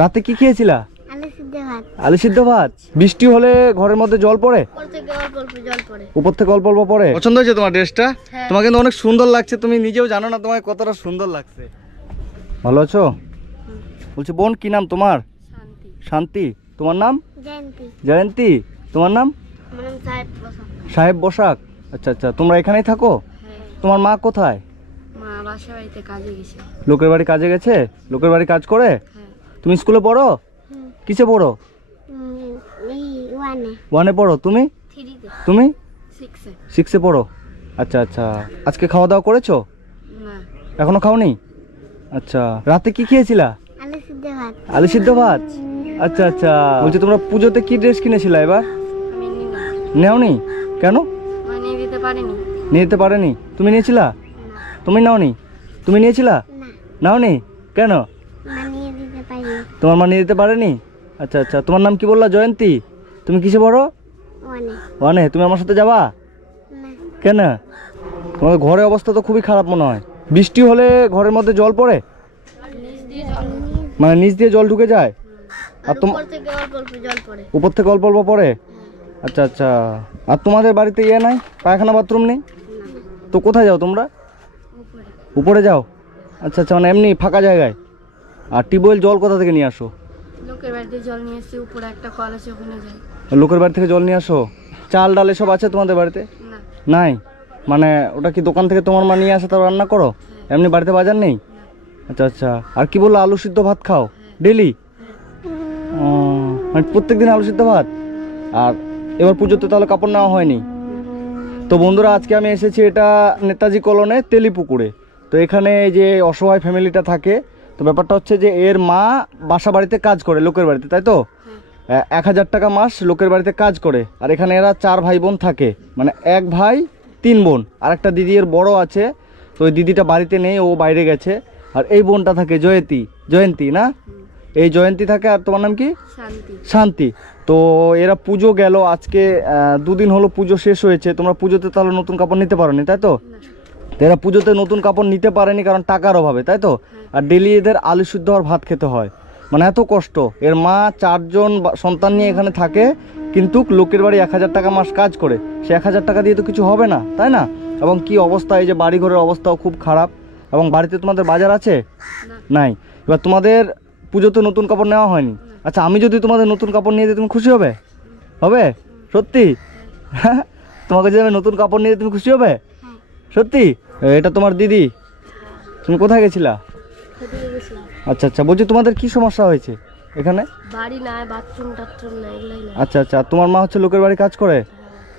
রাতে কি খেয়েছিলা? আলু সিদ্ধ ভাত। আলু সিদ্ধ ভাত। বৃষ্টি হলে ঘরের মধ্যে জল পড়ে? উপর থেকে অল্প অল্প জল পড়ে। উপর থেকে অল্প অল্প পড়ে। পছন্দ হয়েছে তোমার ড্রেসটা? হ্যাঁ। তোমাকে কিন্তু অনেক সুন্দর লাগছে, তুমি নিজেও জানো না তোমাকে কতটা সুন্দর লাগছে। ভালো আছো? বলছি বোন কি নাম তোমার? শান্তি। শান্তি। তোমার নাম? জয়ন্তী। জয়ন্তী। তোমার নাম? আমার নাম সাহেব বসা। সাহেব বসাক। আচ্ছা আচ্ছা, তোমরা এখানেই থাকো? হ্যাঁ। তোমার মা কোথায়? মা বাসা বাড়িতে কাজে গেছে। লোকের বাড়ি কাজে গেছে? লোকের বাড়ি কাজ করে? হ্যাঁ। তুমি স্কুলে পড়ো? কিসে পড়ো? এই ওয়ানে। ওয়ানে পড়ো। তুমি? 3 তে। তুমি? 6 এ। 6-এ পড়ো। আচ্ছা আচ্ছা, আজকে খাওয়া দাওয়া করেছো? না। এখনো খাওনি? আচ্ছা, রাতে কি খেয়েছিলা? আলু সিদ্ধ ভাত। আলু সিদ্ধ ভাত। আচ্ছা আচ্ছা, বলছি তোমরা পুজোতে কি ড্রেস কিনেছিলা এবার? আমি নিব। নেওনি কেন? মানে দিতে পারিনি। নিয়ে যেতে পারেনি? তুমি নিয়েছিলা? না। তুমি নাওনি? তুমি নিয়েছিলা? না। নাওনি কেন? মানিয়ে দিতে পারিনি। তোমার মা নিয়ে যেতে পারেনি? আচ্ছা আচ্ছা, তোমার নাম কি বললা? জয়ন্তী। তুমি কিসে পড়ো? ওয়ানে। ওয়ানে। তুমি আমার সাথে যাবা? না। কেন? তোমাদের ঘরের অবস্থা তো খুবই খারাপ মনে হয়। বৃষ্টি হলে ঘরের মধ্যে জল পড়ে? নিচ দিয়ে জল। মানে নিচ দিয়ে জল ঢুকে যায়? আর উপর থেকে অল্প অল্প জল পড়ে। উপর থেকে অল্প অল্প পড়ে? আচ্ছা আচ্ছা, আর তোমাদের বাড়িতে ইয়ে নাই, পায়খানা বাথরুম নেই? তো কোথায় যাও তোমরা? উপরে। উপরে যাও? আচ্ছা আচ্ছা, মানে এমনি ফাঁকা জায়গায়। আর টিউবওয়েল জল কোথা থেকে নিয়ে আসো? লোকের বাড়িতে জল নিয়ে এসে উপরে একটা কল আছে ওখানে যাই। লোকের বাড়ি থেকে জল নিয়ে আসো? চাল ডাল এসব আছে তোমাদের বাড়িতে? না। নাই? মানে ওটা কি দোকান থেকে তোমার মা নিয়ে আসে তাও রান্না করো? এমনি বাড়িতে বাজার নেই? আচ্ছা আচ্ছা, আর কি বললো আলু সিদ্ধ ভাত খাও ডেলি? ও, মানে প্রত্যেকদিন আলু সিদ্ধ ভাত। আর এবার পুজোতে তাহলে কাপড় নেওয়া হয়নি? তো বন্ধুরা, আজকে আমি এসেছি এটা নেতাজি কলোনে তেলিপুকুরে। তো এখানে এই যে অসহায় ফ্যামিলিটা থাকে, তো ব্যাপারটা হচ্ছে যে এর মা বাসা বাড়িতে কাজ করে লোকের বাড়িতে, তাই তো? 1000 টাকা মাস লোকের বাড়িতে কাজ করে। আর এখানে এরা 4 ভাই বোন থাকে, মানে 1 ভাই 3 বোন, আর একটা দিদি এর বড় আছে। তো ওই দিদিটা বাড়িতে নেই, ও বাইরে গেছে। আর এই বোনটা থাকে জয়ন্তী। জয়ন্তী না? এই জয়ন্তী থাকে। আর তোমার নাম কি? শান্তি। শান্তি। তো এরা পুজো গেল আজকে, 2 দিন হলো পুজো শেষ হয়েছে। তোমরা পুজোতে তাহলে নতুন কাপড় নিতে পারোনি, তাই তো? তো এরা পুজোতে নতুন কাপড় নিতে পারেনি কারণ টাকার অভাবে, তাই তো? আর ডেলি এদের আলু সিদ্ধ আর ভাত খেতে হয়, মানে এত কষ্ট। এর মা 4 জন সন্তান নিয়ে এখানে থাকে, কিন্তু লোকের বাড়ি 1000 টাকা মাস কাজ করে। সে 1000 টাকা দিয়ে তো কিছু হবে না, তাই না? এবং কি অবস্থা, এই যে বাড়ি ঘরের অবস্থাও খুব খারাপ। এবং বাড়িতে তোমাদের বাজার আছে? নাই। এবার তোমাদের পুজোতে নতুন কাপড় নেওয়া হয়নি। আচ্ছা, আমি যদি তোমাদের নতুন কাপড় নিয়ে দিই তুমি খুশি হবে? হবে? সত্যি? তোমাকে যদি আমি নতুন কাপড় নিয়ে দিই তুমি খুশি হবে? সত্যি? এটা তোমার দিদি? তুমি কোথায় গেছিলা? আচ্ছা আচ্ছা, বলছি তোমাদের কি সমস্যা হয়েছে এখানে? বাড়ি নাই, বাথরুম টাথরুম নাই, এগুলাই নাই। আচ্ছা আচ্ছা, তোমার মা হচ্ছে লোকের বাড়ি কাজ করে?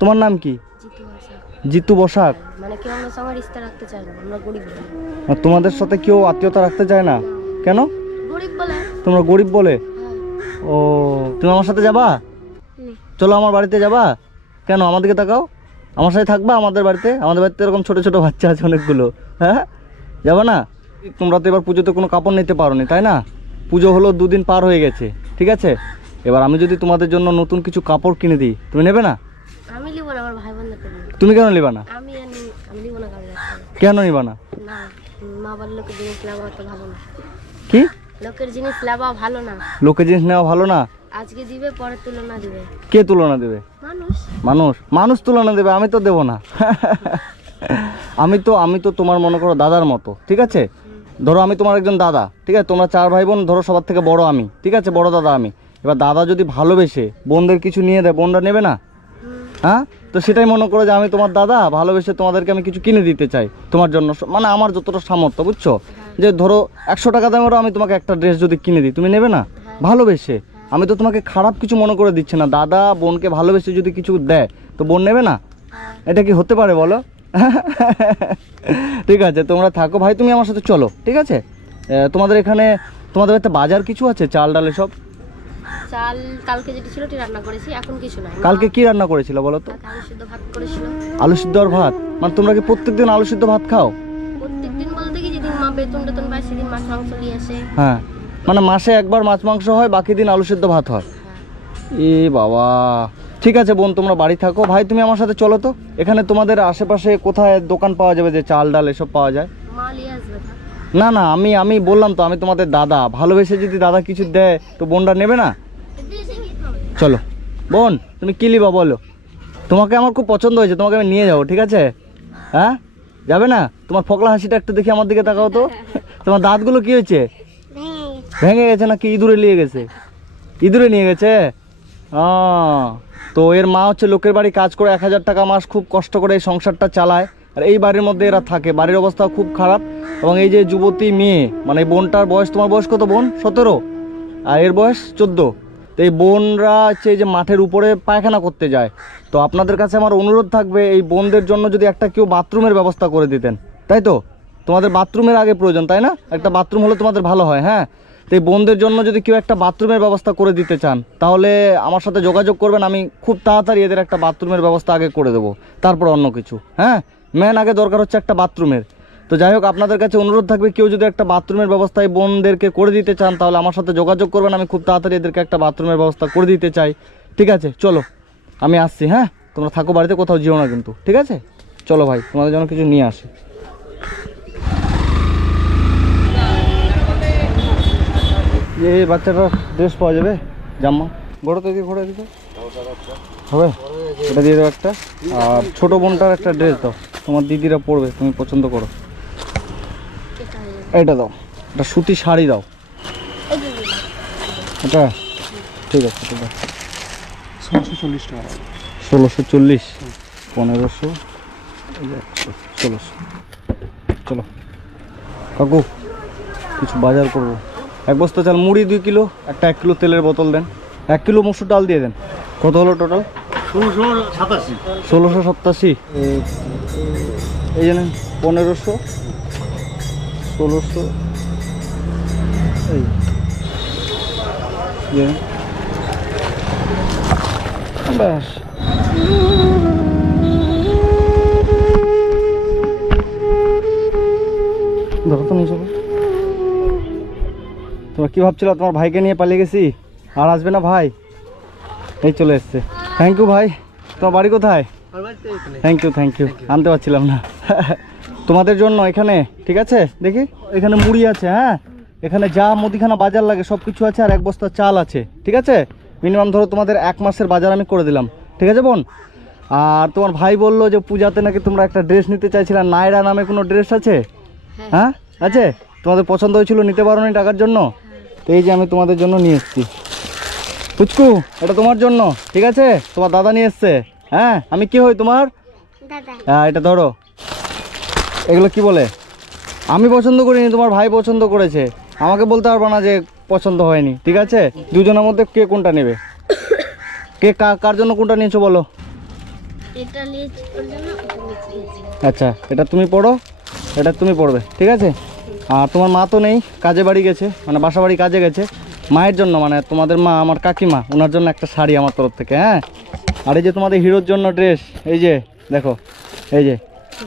তোমার নাম কি? জিতু ভাষা। জিতু বসাক। মানে কেউ আমরা সবার রিস্তা রাখতে চাই না, আমরা গরিব বলে। আর তোমাদের সাথে কেউ আত্মীয়তা রাখতে চায় না কেন? গরিব বলে। তোমরা গরিব বলে? ও, তুমি আমার সাথে যাবা? চলো আমার বাড়িতে যাবা? কেন? আমাদেরকে তাকাও। আমার সাথে থাকবা আমাদের বাড়িতে? আমাদের বাড়িতে এরকম ছোট ছোট বাচ্চা আছে অনেকগুলো। হ্যাঁ, যাবা না? তোমরা তো এবার পুজোতে কোনো কাপড় নিতে পারোনি, তাই না? পুজো হলো 2 দিন পার হয়ে গেছে, ঠিক আছে? এবার আমি যদি তোমাদের জন্য নতুন কিছু কাপড় কিনে দিই, তুমি নেবে না? আমি লিব না, আমার ভাই বোনদের করবো। তুমি কেন নিবা না? আমি লিব না কারো কাছে। কেন নিবা না? না, মা বলে লোকের জিনিস নেওয়া তো ভালো না। কি? লোকের জিনিস নেওয়া ভালো না। লোকের জিনিস নেওয়া ভালো না? আজকে দিবে, পরে তুলনা দিবে। কে তুলনা দেবে? মানুষ। মানুষ? মানুষ তুলনা দেবে? আমি তো দেবো না। আমি তো তোমার মনে করো দাদার মতো, ঠিক আছে? ধরো আমি তোমার একজন দাদা, ঠিক আছে? তোমরা 4 ভাই বোন, ধরো সবার থেকে বড় আমি, ঠিক আছে? বড় দাদা আমি। এবার দাদা যদি ভালোবেসে বোনদের কিছু নিয়ে দেয়, বোনরা নেবে না? হ্যাঁ, তো সেটাই মনে করো যে আমি তোমার দাদা, ভালোবেসে তোমাদেরকে আমি কিছু কিনে দিতে চাই তোমার জন্য, মানে আমার যতটা সামর্থ্য, বুঝছো? যে ধরো 100 টাকা দামেরও আমি তোমাকে একটা ড্রেস যদি কিনে দিই, তুমি নেবে না? ভালোবেসে। আমি তো তোমাকে খারাপ কিছু মনে করে দিচ্ছি না। দাদা বোনকে ভালোবেসে যদি কিছু দেয় তো বোন নেবে না? এটা কি হতে পারে বলো? ঠিক আছে, তোমরা থাকো ভাই, তুমি আমার সাথে চলো, ঠিক আছে? তোমাদের এখানে তোমাদের বাড়িতে বাজার কিছু আছে, চাল ডাল এসব? চাল কালকে যেটি ছিল ওটি রান্না করেছি, এখন কিছু নাই। কালকে কি রান্না করেছিল বলো তো? আলু সিদ্ধ ভাত করেছিল। আলু সিদ্ধ আর ভাত? মানে তোমরা কি প্রত্যেকদিন আলু সিদ্ধ ভাত খাও? প্রত্যেকদিন বলতে কি, যেদিন মা বেতন টেতন পায় সেদিন মাছ মাংস নিয়ে আসে। হ্যাঁ, মানে মাসে একবার মাছ মাংস হয়, বাকি দিন আলু সিদ্ধ ভাত হয়? এ বাবা, ঠিক আছে বোন, তোমরা বাড়ি থাকো। ভাই তুমি আমার সাথে চলো তো। এখানে তোমাদের আশেপাশে কোথায় দোকান পাওয়া যাবে যে চাল ডাল এসব পাওয়া যায়? মা নিয়ে আসবে। না না, আমি বললাম তো আমি তোমাদের দাদা, ভালোবেসে যদি দাদা কিছু দেয় তো বোনটা নেবে না? চলো বোন, তুমি কি নিবা বলো? তোমাকে আমার খুব পছন্দ হয়েছে, তোমাকে আমি নিয়ে যাবো, ঠিক আছে? হ্যাঁ, যাবে না? তোমার ফকলা হাসিটা একটু দেখি আমার দিকে তাকাও তো। তোমার দাঁতগুলো কি হয়েছে? ভেঙে গেছে নাকি ইঁদুরে নিয়ে গেছে? ইঁদুরে নিয়ে গেছে। তো এর মা হচ্ছে লোকের বাড়ি কাজ করে 1000 টাকা মাস খুব কষ্ট করে এই সংসারটা চালায়, আর এই বাড়ির মধ্যে এরা থাকে। বাড়ির অবস্থা খুব খারাপ। এবং এই যে যুবতী মেয়ে, মানে এই বোনটার বয়স, তোমার বয়স কত বোন? 17, আর এর বয়স 14। তো এই বোনরা হচ্ছে এই যে মাঠের উপরে পায়খানা করতে যায়। তো আপনাদের কাছে আমার অনুরোধ থাকবে, এই বোনদের জন্য যদি একটা কেউ বাথরুমের ব্যবস্থা করে দিতেন, তাই তো? তোমাদের বাথরুমের আগে প্রয়োজন, তাই না? একটা বাথরুম হলে তোমাদের ভালো হয়। হ্যাঁ, তো এই বোনদের জন্য যদি কেউ একটা বাথরুমের ব্যবস্থা করে দিতে চান, তাহলে আমার সাথে যোগাযোগ করবেন। আমি খুব তাড়াতাড়ি এদের একটা বাথরুমের ব্যবস্থা আগে করে দেবো, তারপর অন্য কিছু। হ্যাঁ, মেন আগে দরকার হচ্ছে একটা বাথরুমের। তো যাই হোক, আপনাদের কাছে অনুরোধ থাকবে, কেউ যদি একটা বাথরুমের ব্যবস্থা এই বোনদেরকে করে দিতে চান, তাহলে আমার সাথে যোগাযোগ করবেন। আমি খুব তাড়াতাড়ি এদেরকে একটা বাথরুমের ব্যবস্থা করে দিতে চাই, ঠিক আছে? চলো আমি আসছি। হ্যাঁ, তোমরা থাকো বাড়িতে, কোথাও যেও না কিন্তু, ঠিক আছে? চলো ভাই, তোমাদের জন্য কিছু নিয়ে আসি। এই বাচ্চাটা ড্রেস পাওয়া যাবে? জামা বড় তো, ঘোরা দিতে হবে, এটা দিয়ে দাও একটা। আর ছোটো বোনটার একটা ড্রেস দাও, তোমার দিদিরা পরবে, তুমি পছন্দ করো। এটা দাও, একটা সুতি শাড়ি দাও। এটা ঠিক আছে, ঠিক আছে। 1640 টাকা। 1640, 1500, 1600। চলো কাকু, কিছু বাজার করবো। 1 বস্তা চাল, মুড়ি 2 কিলো, একটা 1 কিলো তেলের বোতল দেন, 1 কিলো মসুর ডাল দিয়ে দেন। কত হলো টোটাল? 1687। 1687। এই জানেন 1500, 1600, এই ব্যাস। ধরো তো নিয়ে চলো। তোমরা কি ভাবছিল তোমার ভাইকে নিয়ে পালিয়ে গেছি আর আসবে না? ভাই এই চলে এসছে। থ্যাংক ইউ ভাই। তোমার বাড়ি কোথায়? থ্যাংক ইউ, আনতে পারছিলাম না। তোমাদের জন্য এখানে, ঠিক আছে? দেখি এখানে মুড়ি আছে। হ্যাঁ, এখানে যা মুদিখানা বাজার লাগে সব কিছু আছে, আর 1 বস্তা চাল আছে, ঠিক আছে? মিনিমাম ধরো তোমাদের 1 মাসের বাজার আমি করে দিলাম, ঠিক আছে বোন? আর তোমার ভাই বললো যে পূজাতে নাকি তোমরা একটা ড্রেস নিতে চাইছিলে, নায়রা নামে কোনো ড্রেস আছে? হ্যাঁ আছে। তোমাদের পছন্দ হয়েছিল, নিতে পারো নি টাকার জন্য? তো এই যে আমি তোমাদের জন্য নিয়ে এসেছি। পুচকু, এটা তোমার জন্য, ঠিক আছে? তোমার দাদা নিয়ে এসছে। হ্যাঁ, আমি কি হই তোমার দাদা? হ্যাঁ, এটা ধরো। এগুলো কি বলে? আমি পছন্দ করিনি, তোমার ভাই পছন্দ করেছে। আমাকে বলতে পারবো না যে পছন্দ হয়নি, ঠিক আছে? দুজনের মধ্যে কে কোনটা নেবে? কে কার জন্য কোনটা নিয়েছো বলো? এটা নিয়েছি ওর জন্য, এটা নিয়েছি। আচ্ছা, এটা তুমি পড়ো, এটা তুমি পড়বে, ঠিক আছে? আর তোমার মা তো নেই, কাজে বাড়ি গেছে, মানে বাসা বাড়ি কাজে গেছে। মায়ের জন্য, মানে তোমাদের মা, আমার কাকিমা, ওনার জন্য একটা শাড়ি আমার তরফ থেকে। হ্যাঁ, আর এই যে তোমাদের হিরোর জন্য ড্রেস, এই যে দেখো, এই যে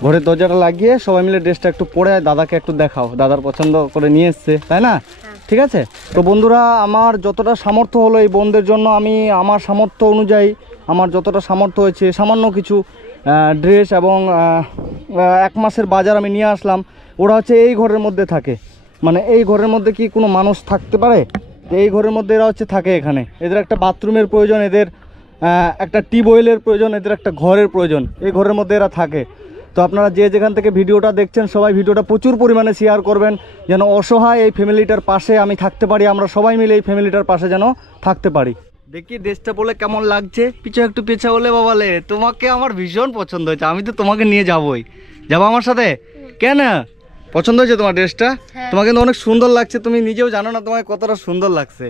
ঘরের দরজাটা লাগিয়ে সবাই মিলে ড্রেসটা একটু পরে দাদাকে একটু দেখাও। দাদার পছন্দ করে নিয়ে এসছে, তাই না? ঠিক আছে। তো বন্ধুরা, আমার যতটা সামর্থ্য হলো এই বোনদের জন্য, আমি আমার সামর্থ্য অনুযায়ী আমার যতটা সামর্থ্য হয়েছে, সামান্য কিছু ড্রেস এবং 1 মাসের বাজার আমি নিয়ে আসলাম। ওরা হচ্ছে এই ঘরের মধ্যে থাকে, মানে এই ঘরের মধ্যে কি কোনো মানুষ থাকতে পারে? তো এই ঘরের মধ্যে এরা হচ্ছে থাকে। এখানে এদের একটা বাথরুমের প্রয়োজন, এদের একটা টিউবওয়েলের প্রয়োজন, এদের একটা ঘরের প্রয়োজন। এই ঘরের মধ্যে এরা থাকে। তো আপনারা যে যেখান থেকে ভিডিওটা দেখছেন, সবাই ভিডিওটা প্রচুর পরিমাণে শেয়ার করবেন, যেন অসহায় এই ফ্যামিলিটার পাশে আমি থাকতে পারি। আমরা সবাই মিলে এই ফ্যামিলিটার পাশে যেন থাকতে পারি। দেখি ড্রেসটা বলে কেমন লাগছে। পিছু একটু পেছা হলে বাবালে, তোমাকে আমার ভীষণ পছন্দ হয়েছে। আমি তো তোমাকে নিয়ে যাবোই। যাবো আমার সাথে? কেন? পছন্দ হয়েছে তোমার ড্রেসটা? তোমাকে কিন্তু অনেক সুন্দর লাগছে। তুমি নিজেও জানো না তোমাকে কতটা সুন্দর লাগছে।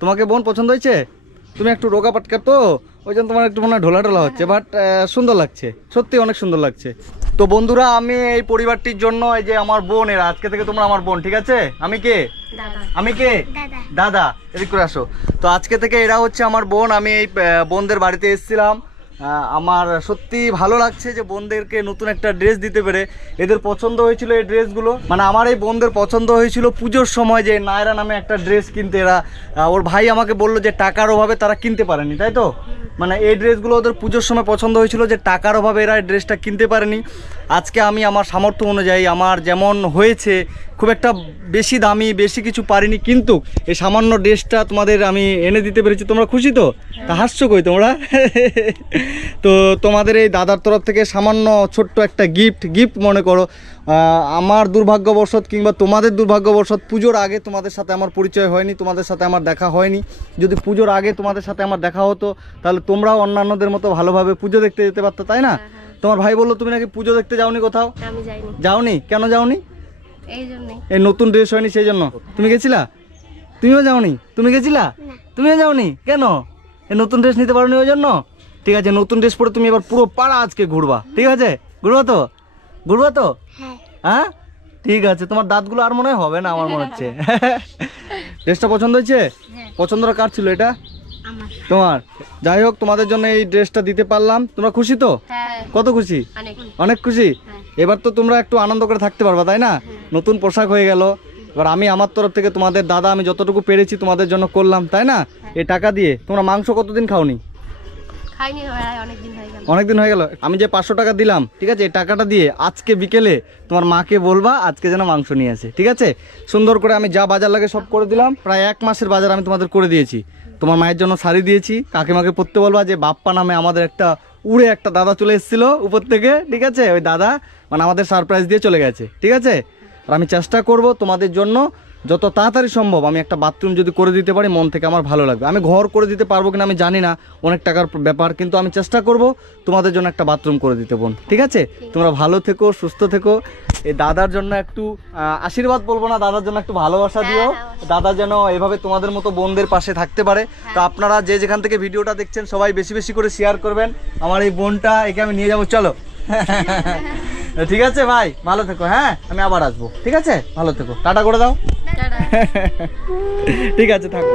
তোমাকে বোন পছন্দ হয়েছে? তুমি একটু রোগা পাটকা, তো ওই জন্য তোমার একটু মনে হয় ঢোলা ঢোলা হচ্ছে, বাট সুন্দর লাগছে, সত্যি অনেক সুন্দর লাগছে। তো বন্ধুরা, আমি এই পরিবারটির জন্য, এই যে আমার বোন, এরা আজকে থেকে তোমরা আমার বোন, ঠিক আছে? আমি কে? আমি কে? দাদা। এদিক করে আসো। তো আজকে থেকে এরা হচ্ছে আমার বোন। আমি এই বোনদের বাড়িতে এসেছিলাম। আমার সত্যি ভালো লাগছে যে বোনদেরকে নতুন একটা ড্রেস দিতে পেরে। এদের পছন্দ হয়েছিল এই ড্রেসগুলো, মানে আমার এই বোনদের পছন্দ হয়েছিল পুজোর সময় যে নায়রা নামে একটা ড্রেস কিনতে। এরা, ওর ভাই আমাকে বললো যে টাকার অভাবে তারা কিনতে পারেনি, তাই তো? মানে এই ড্রেসগুলো ওদের পুজোর সময় পছন্দ হয়েছিল, যে টাকার অভাবে এরা এই ড্রেসটা কিনতে পারেনি। আজকে আমি আমার সামর্থ্য অনুযায়ী আমার যেমন হয়েছে, খুব একটা বেশি দামি বেশি কিছু পারিনি, কিন্তু এই সামান্য ড্রেসটা তোমাদের আমি এনে দিতে পেরেছি। তোমরা খুশি তো? তা হাসছো কই তোমরা? তো তোমাদের এই দাদার তরফ থেকে সামান্য ছোট্ট একটা গিফট মনে করো। আমার দুর্ভাগ্যবশত কিংবা তোমাদের দুর্ভাগ্যবশত পুজোর আগে তোমাদের সাথে আমার পরিচয় হয়নি, তোমাদের সাথে আমার দেখা হয়নি। যদি পুজোর আগে তোমাদের সাথে আমার দেখা হতো, তাহলে তোমরাও অন্যান্যদের মতো ভালোভাবে পুজো দেখতে যেতে পারতো, তাই না? তোমার ভাই বললো তুমি নাকি পুজো দেখতে যাওনি কোথাও? আমি যাইনি, যাওনি? কেন যাওনি? এই জন্যই। এই নতুন ড্রেস হয়নি সেই জন্য? তুমি গেছিলা? তুমিও যাওনি? তুমি গেছিলা? তুমিও যাওনি? কেন? এই নতুন ড্রেস নিতে পারোনি ওই জন্য? ঠিক আছে, নতুন ড্রেস পরে তুমি এবার পুরো পাড়া আজকে ঘুরবা, ঠিক আছে? ঘুরবা তো? ঘুরবা তো? হ্যাঁ ঠিক আছে। তোমার দাঁতগুলো আর মনে হয় হবে না আমার মনে হচ্ছে। ড্রেসটা পছন্দ হয়েছে? পছন্দটা কার ছিল এটা? তোমার। যাই হোক, তোমাদের জন্য এই ড্রেসটা দিতে পারলাম। তোমরা খুশি তো? হ্যাঁ, কত খুশি? অনেক। অনেক খুশি। এবার তো তোমরা একটু আনন্দ করে থাকতে পারবা, তাই না? নতুন পোশাক হয়ে গেল। এবার আমি আমার তরফ থেকে তোমাদের দাদা আমি যতটুকু পেরেছি তোমাদের জন্য করলাম, তাই না? এই টাকা দিয়ে তোমরা মাংস কতদিন খাওনি? খাইনি, ভাই অনেক দিন হয়ে গেল। অনেকদিন হয়ে গেল। আমি যে 500 টাকা দিলাম, ঠিক আছে, এই টাকাটা দিয়ে আজকে বিকেলে তোমার মাকে বলবা আজকে যেন মাংস নিয়ে আসে, ঠিক আছে? সুন্দর করে আমি যা বাজার লাগে সব করে দিলাম। প্রায় 1 মাসের বাজার আমি তোমাদের করে দিয়েছি। তোমার মায়ের জন্য শাড়ি দিয়েছি। কাকিমাকে পরতে বলবা যে বাপ্পা নামে আমাদের একটা উড়ে একটা দাদা চলে এসেছিল উপর থেকে, ঠিক আছে? ওই দাদা মানে আমাদের সারপ্রাইজ দিয়ে চলে গেছে, ঠিক আছে? আর আমি চেষ্টা করব তোমাদের জন্য যত তাড়াতাড়ি সম্ভব আমি একটা বাথরুম যদি করে দিতে পারি, মন থেকে আমার ভালো লাগবে। আমি ঘর করে দিতে পারবো কিনা আমি জানি না, অনেক টাকার ব্যাপার, কিন্তু আমি চেষ্টা করব তোমাদের জন্য একটা বাথরুম করে দিতে, বোন, ঠিক আছে? তোমরা ভালো থেকো, সুস্থ থেকো। এই দাদার জন্য একটু আশীর্বাদ বলবো না, দাদার জন্য একটু ভালোবাসা দিও। দাদা যেন এভাবে তোমাদের মতো বোনদের পাশে থাকতে পারে। তো আপনারা যে যেখান থেকে ভিডিওটা দেখছেন সবাই বেশি বেশি করে শেয়ার করবেন। আমার এই বোনটা একে আমি নিয়ে যাবো, চলো। ঠিক আছে ভাই, ভালো থেকো। হ্যাঁ, আমি আবার আসবো, ঠিক আছে? ভালো থেকো, টাটা করে দাও। টাটা। ঠিক আছে, থাকো।